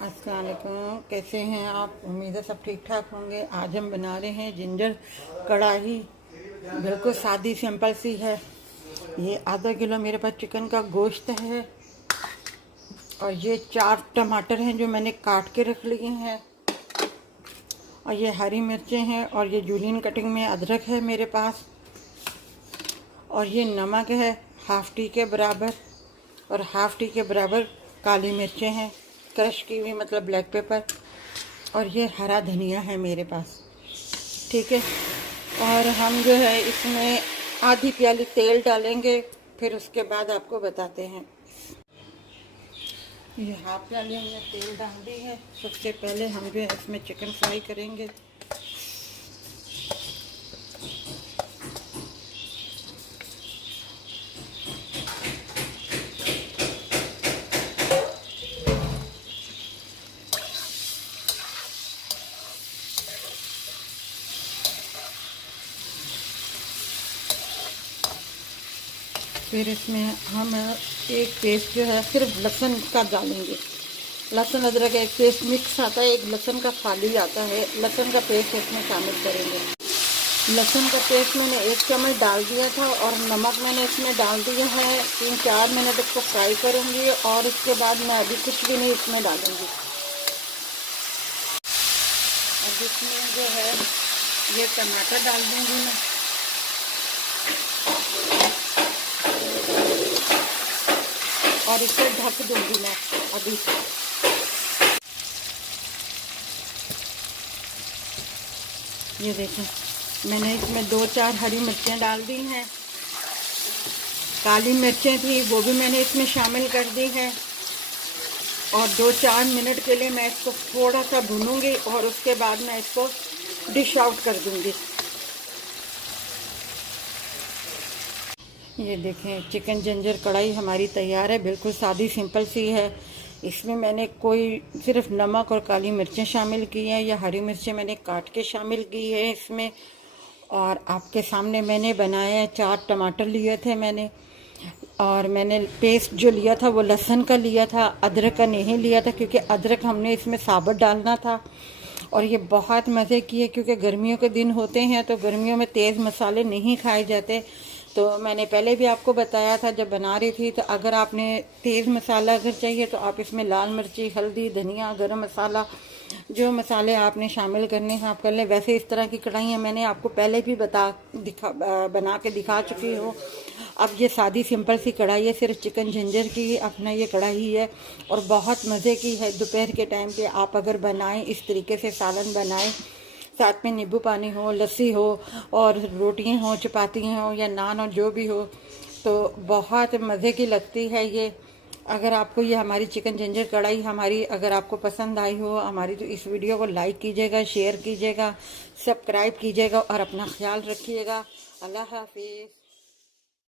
अस्सलाम वालेकुम, कैसे हैं आप? उम्मीद है सब ठीक ठाक होंगे। आज हम बना रहे हैं जिंजर कढ़ाई। बिल्कुल सादी सिंपल सी है। ये आधा किलो मेरे पास चिकन का गोश्त है और ये 4 टमाटर हैं जो मैंने काट के रख लिए हैं, और ये हरी मिर्चें हैं, और ये जूलियन कटिंग में अदरक है मेरे पास, और ये नमक है हाफ़ टी के बराबर, और हाफ़ टी के बराबर काली मिर्चें हैं क्रश की हुई, मतलब ब्लैक पेपर, और ये हरा धनिया है मेरे पास। ठीक है, और हम जो है इसमें आधी प्याली तेल डालेंगे, फिर उसके बाद आपको बताते हैं। ये हाफ प्याली हमने तेल डाल दी है। सबसे पहले हम जो है इसमें चिकन फ्राई करेंगे। फिर इसमें हम एक पेस्ट जो है सिर्फ लहसुन का डालेंगे। लहसुन अदरक एक पेस्ट मिक्स आता है, एक लहसुन का फाली आता है, लहसुन का पेस्ट इसमें शामिल करेंगे। लहसुन का पेस्ट मैंने 1 चम्मच डाल दिया था, और नमक मैंने इसमें डाल दिया है। 3-4 मिनट इसको फ्राई करूँगी, और इसके बाद मैं अभी कुछ भी नहीं इसमें डालूँगी। अब इसमें जो है ये टमाटर डाल दूँगी मैं, और इसे ढक दूँगी मैं अभी। ये देखें, मैंने इसमें 2-4 हरी मिर्चें डाल दी हैं। काली मिर्चें थी वो भी मैंने इसमें शामिल कर दी हैं, और 2-4 मिनट के लिए मैं इसको थोड़ा सा भूनूंगी, और उसके बाद मैं इसको डिश आउट कर दूंगी। ये देखें, चिकन जिंजर कढ़ाई हमारी तैयार है। बिल्कुल सादी सिंपल सी है। इसमें मैंने कोई सिर्फ नमक और काली मिर्चें शामिल की हैं, या हरी मिर्चें मैंने काट के शामिल की है इसमें। और आपके सामने मैंने बनाया है। 4 टमाटर लिए थे मैंने, और मैंने पेस्ट जो लिया था वो लहसुन का लिया था, अदरक का नहीं लिया था, क्योंकि अदरक हमने इसमें साबुत डालना था। और ये बहुत मज़े की है, क्योंकि गर्मियों के दिन होते हैं तो गर्मियों में तेज़ मसाले नहीं खाए जाते। तो मैंने पहले भी आपको बताया था जब बना रही थी, तो अगर आपने तेज़ मसाला अगर चाहिए तो आप इसमें लाल मिर्ची, हल्दी, धनिया, गरम मसाला, जो मसाले आपने शामिल करने हैं आप कर लें। वैसे इस तरह की कढ़ाइयाँ मैंने आपको पहले भी बना के दिखा चुकी हूँ। अब ये सादी सिंपल सी कढ़ाई है, सिर्फ चिकन जिंजर की अपना ये कढ़ाई है, और बहुत मज़े की है। दोपहर के टाइम पे आप अगर बनाएं, इस तरीके से सालन बनाएं, साथ में नींबू पानी हो, लस्सी हो, और रोटियां हो, चपातियाँ हो, या नान हो, जो भी हो, तो बहुत मज़े की लगती है ये। अगर आपको ये हमारी चिकन जिंजर कढ़ाई हमारी अगर आपको पसंद आई हो हमारी, तो इस वीडियो को लाइक कीजिएगा, शेयर कीजिएगा, सब्सक्राइब कीजिएगा, और अपना ख्याल रखिएगा। अल्लाह हाफिज़।